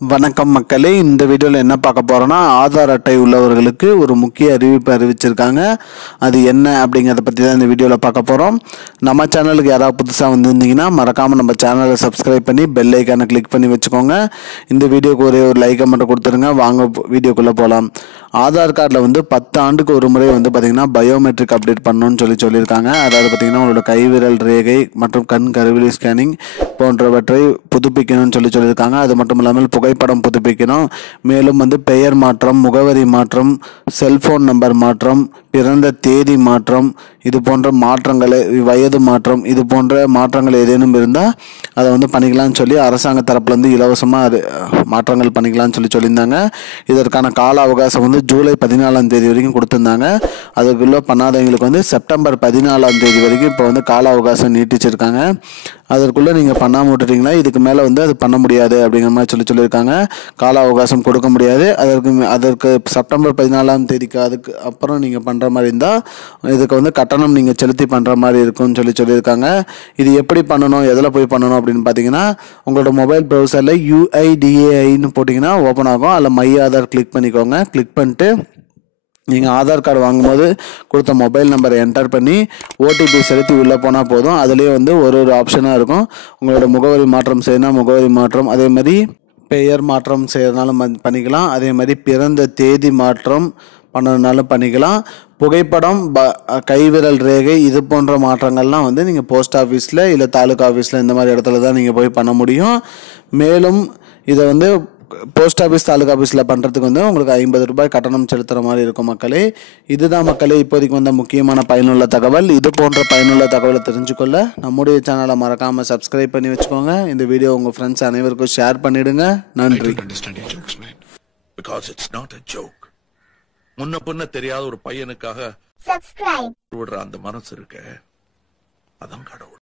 வணக்கம் மக்களே, இந்த வீடியோவில் என்ன பார்க்க போகிறோன்னா, ஆதார் அட்டை உள்ளவர்களுக்கு ஒரு முக்கிய அறிவிப்பு அறிவிச்சிருக்காங்க. அது என்ன அப்படிங்கிறத பற்றி தான் இந்த வீடியோவில் பார்க்க போகிறோம். நம்ம சேனலுக்கு யாராவது புதுசாக வந்திருந்தீங்கன்னா மறக்காமல் நம்ம சேனலை சப்ஸ்கிரைப் பண்ணி பெல் ஐக்கானை கிளிக் பண்ணி வச்சுக்கோங்க. இந்த வீடியோக்கு ஒரே ஒரு லைக்கை மட்டும் கொடுத்துருங்க. வாங்க வீடியோக்குள்ளே போகலாம். ஆதார் கார்டில் 10 ஆண்டுக்கு ஒரு முறை பார்த்திங்கன்னா பயோமெட்ரிக் அப்டேட் பண்ணணும்னு சொல்லியிருக்காங்க. அதாவது பார்த்திங்கன்னா உங்களோட கைவிரல் ரேகை மற்றும் கண் கருவிழி ஸ்கேனிங் போன்றவற்றை புதுப்பிக்கணும்னு சொல்லியிருக்காங்க. அது மட்டும் இல்லாமல் புகைப்படம் புதுப்பிக்கணும். மேலும் பெயர் மாற்றம், முகவரி மாற்றம், செல்போன் நம்பர் மாற்றம், பிறந்த தேதி மாற்றம், இது போன்ற மாற்றங்களை, வயது மாற்றம், இது போன்ற மாற்றங்கள் ஏதேனும் இருந்தால் அதை பண்ணிக்கலாம்னு சொல்லி அரசாங்க தரப்புலேருந்து இலவசமாக மாற்றங்கள் பண்ணிக்கலாம்னு சொல்லியிருந்தாங்க. இதற்கான கால அவகாசம் ஜூலை 14ஆம் தேதி வரைக்கும் கொடுத்துருந்தாங்க. அதுக்குள்ளே பண்ணாதவங்களுக்கு செப்டம்பர் 14ஆம் தேதி வரைக்கும் இப்போ கால அவகாசம் நீட்டிச்சிருக்காங்க. அதற்குள்ளே நீங்கள் பண்ணாமல் விட்டுட்டீங்களா இதுக்கு மேலே அது பண்ண முடியாது அப்படிங்கிற மாதிரி சொல்லியிருக்காங்க. கால அவகாசம் கொடுக்க முடியாது. அதற்கு செப்டம்பர் 14ஆம் தேதிக்கு அதுக்கு அப்புறம் நீங்கள் பண்ணுற மாதிரி இருந்தால் இதுக்கு கட்டணம் நீங்கள் செலுத்தி பண்ணுற மாதிரி இருக்கும்னு சொல்லியிருக்காங்க. இது எப்படி பண்ணணும், எதில் போய் பண்ணணும் அப்படின்னு பார்த்தீங்கன்னா, உங்களோட மொபைல் ப்ரௌசரில் UIDAIன்னு போட்டிங்கன்னா ஓப்பன் ஆகும். அதில் மை ஆதார் கிளிக் பண்ணிக்கோங்க. கிளிக் பண்ணிட்டு நீங்கள் ஆதார் கார்டு வாங்கும்போது கொடுத்த மொபைல் நம்பரை என்டர் பண்ணி ஓடிபி செலுத்தி உள்ளே போனால் போதும். அதுலேயே ஒரு ஆப்ஷனாக இருக்கும். உங்களோட முகவரி மாற்றம் செய்யணும், முகவரி மாற்றம், அதே மாதிரி பெயர் மாற்றம் செய்யறதுனாலும் பண்ணிக்கலாம். அதே மாதிரி பிறந்த தேதி மாற்றம் பண்ணதுனாலும் பண்ணிக்கலாம். புகைப்படம், கைவிரல் ரேகை, இது போன்ற மாற்றங்கள்லாம் நீங்கள் போஸ்ட் ஆஃபீஸில் இல்லை தாலுகா ஆஃபீஸில் இந்த மாதிரி இடத்துல தான் நீங்கள் போய் பண்ண முடியும். மேலும் இதை போஸ்ட் ஆஃபீஸ், தாலுகா ஆஃபீஸில் பண்ணுறதுக்கு உங்களுக்கு 50 ரூபாய் கட்டணம் செலுத்துகிற மாதிரி இருக்கும் மக்களே. இதுதான் மக்களே இப்போதைக்கு முக்கியமான பயனுள்ள தகவல். இது போன்ற பயனுள்ள தகவலை தெரிஞ்சுக்கொள்ள நம்முடைய சேனலை மறக்காமல் சப்ஸ்கிரைப் பண்ணி வச்சுக்கோங்க. இந்த வீடியோ உங்கள் ஃப்ரெண்ட்ஸ் அனைவருக்கும் ஷேர் பண்ணிடுங்க. நன்றி. முன்ன பின்ன தெரியாத ஒரு பையனுக்காக விடுற அந்த மனசு இருக்க, அதான் கடவுள்.